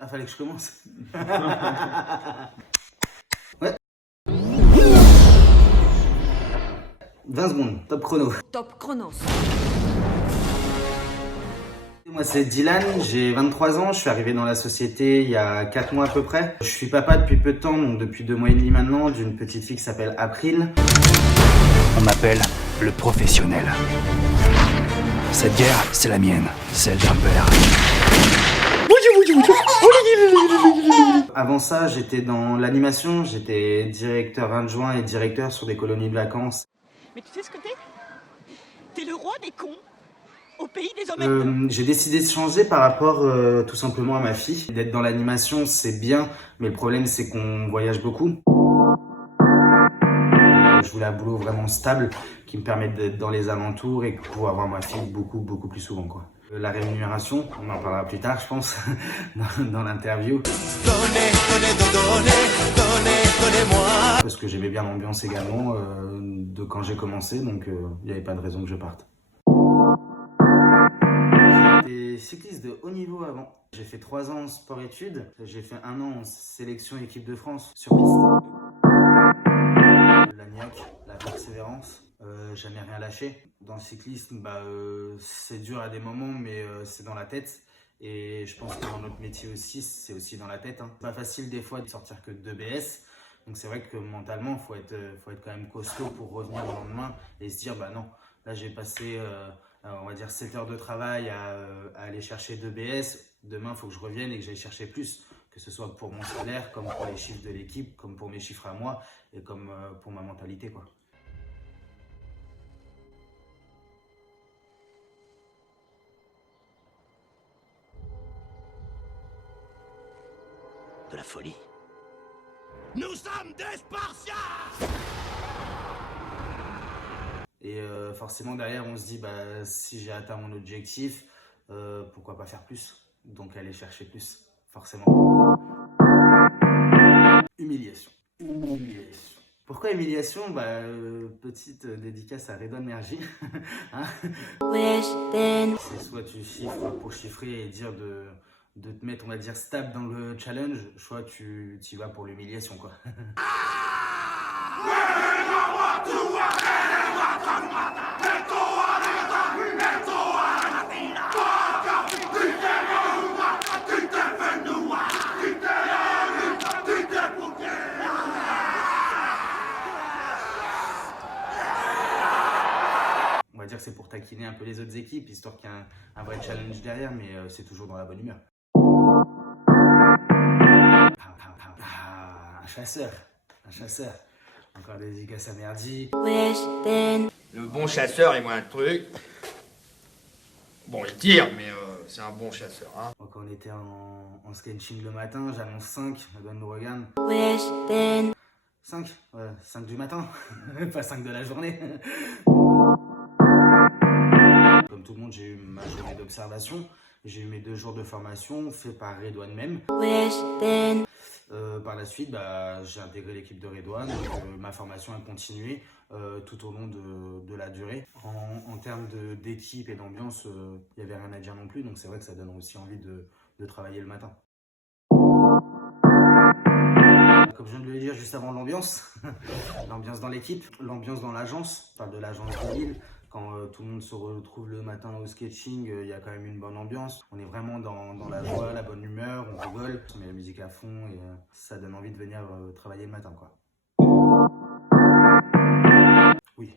Ah, fallait que je commence. Ouais. 20 secondes, top chrono. Top chronos. Moi c'est Dylan, j'ai 23 ans, je suis arrivé dans la société il y a 4 mois à peu près. Je suis papa depuis peu de temps, donc depuis 2 mois et demi maintenant, d'une petite fille qui s'appelle April. On m'appelle le professionnel. Cette guerre, c'est la mienne, celle d'un père. Avant ça, j'étais dans l'animation, j'étais directeur adjoint et directeur sur des colonies de vacances. Mais tu sais ce que t'es? T'es le roi des cons au pays des hommes. J'ai décidé de changer par rapport tout simplement à ma fille. D'être dans l'animation, c'est bien, mais le problème c'est qu'on voyage beaucoup. Je voulais un boulot vraiment stable qui me permette d'être dans les alentours et pouvoir voir ma fille beaucoup plus souvent, quoi. La rémunération, on en parlera plus tard je pense, dans l'interview. Parce que j'aimais bien l'ambiance également de quand j'ai commencé, donc il n'y avait pas de raison que je parte. J'étais cycliste de haut niveau avant. J'ai fait 3 ans en sport-études, j'ai fait 1 an en sélection équipe de France sur piste. L'agnac, la persévérance, jamais rien lâché. Dans le cyclisme, c'est dur à des moments, mais c'est dans la tête. Et je pense que dans notre métier aussi, c'est aussi dans la tête. C'est pas facile des fois de sortir que 2 BS. Donc c'est vrai que mentalement, faut être quand même costaud pour revenir le lendemain et se dire, bah non, là j'ai passé, on va dire 7 heures de travail à aller chercher 2 BS. Demain, il faut que je revienne et que j'aille chercher plus. Que ce soit pour mon salaire, comme pour les chiffres de l'équipe, comme pour mes chiffres à moi et comme pour ma mentalité, quoi. De la folie. Nous sommes des Spartiates! Et forcément derrière on se dit si j'ai atteint mon objectif, pourquoi pas faire plus? Donc aller chercher plus, forcément. Humiliation. Pourquoi humiliation? Petite dédicace à Redon Mergy. Hein? C'est soit tu chiffres pour chiffrer et dire de te mettre, on va dire, stable dans le challenge, soit tu y vas pour l'humiliation, quoi. On va dire que c'est pour taquiner un peu les autres équipes, histoire qu'il y ait un vrai challenge derrière, mais c'est toujours dans la bonne humeur. Un chasseur. Encore des dédicaces à Merdy. Le bon chasseur, il voit un truc. Bon, il tire, mais c'est un bon chasseur. Hein. Donc, quand on était en sketching le matin, j'annonce 5, la donne nous regarde. 5 ouais, 5 du matin, pas 5 de la journée. Comme tout le monde, j'ai eu ma journée d'observation. J'ai eu mes 2 jours de formation fait par Redouane même. Par la suite, j'ai intégré l'équipe de Redouane. Ma formation a continué tout au long de la durée. En termes d'équipe et d'ambiance, il n'y avait rien à dire non plus. Donc c'est vrai que ça donne aussi envie de travailler le matin. Comme je viens de le dire juste avant, l'ambiance. L'ambiance dans l'équipe, l'ambiance dans l'agence. Je parle de l'agence de Lille. Quand tout le monde se retrouve le matin au sketching, il y a quand même une bonne ambiance. On est vraiment dans la joie, la bonne humeur, on rigole, on met la musique à fond et ça donne envie de venir travailler le matin, quoi. Oui.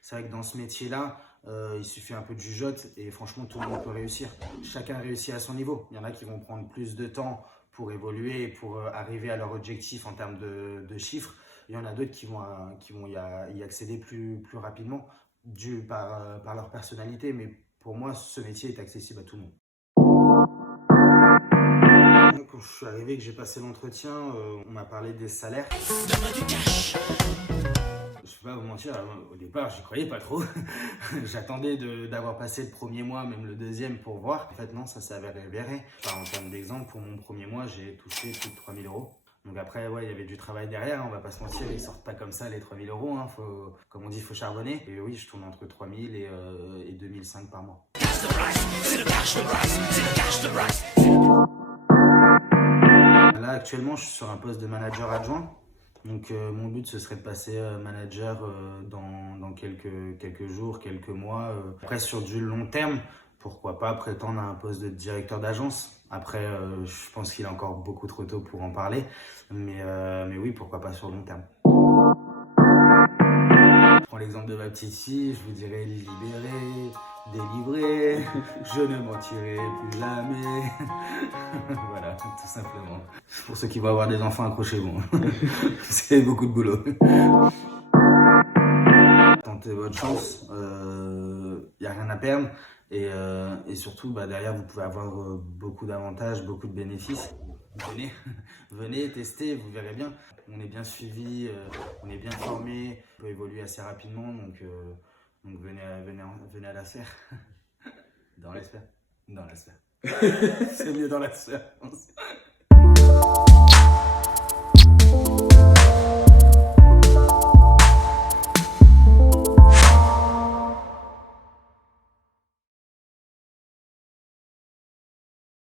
C'est vrai que dans ce métier-là, il suffit un peu de jugeote et franchement tout le monde peut réussir. Chacun réussit à son niveau. Il y en a qui vont prendre plus de temps pour évoluer et pour arriver à leur objectif en termes de chiffres. Il y en a d'autres qui vont y accéder plus rapidement, dû par leur personnalité. Mais pour moi, ce métier est accessible à tout le monde. Quand je suis arrivé, que j'ai passé l'entretien, on m'a parlé des salaires. Je ne vais pas vous mentir, au départ, j'y croyais pas trop. J'attendais d'avoir passé le premier mois, même le deuxième, pour voir. En fait, non, ça s'est avéré. En termes d'exemple, pour mon premier mois, j'ai touché plus de 3 000 €. Donc après, ouais, il y avait du travail derrière, on va pas se mentir, ils sortent pas comme ça les 3 000 €, hein, comme on dit, il faut charbonner. Et oui, je tourne entre 3 000 et 2 500 par mois. actuellement, je suis sur un poste de manager adjoint. Donc, mon but, ce serait de passer manager dans quelques jours, quelques mois. Après, sur du long terme, pourquoi pas prétendre à un poste de directeur d'agence. Après, je pense qu'il est encore beaucoup trop tôt pour en parler. Mais oui, pourquoi pas sur long terme. Je prends l'exemple de ma petite fille, je vous dirais libéré, délivré, je ne mentirai plus jamais. Voilà, tout simplement. Pour ceux qui vont avoir des enfants, accrochez-vous. C'est beaucoup de boulot. Tentez votre chance, y a rien à perdre. Et surtout, derrière, vous pouvez avoir beaucoup d'avantages, beaucoup de bénéfices. Venez tester, vous verrez bien. On est bien suivi, on est bien formé, on peut évoluer assez rapidement, donc venez à la sphère. Dans la sphère. C'est mieux dans la sphère.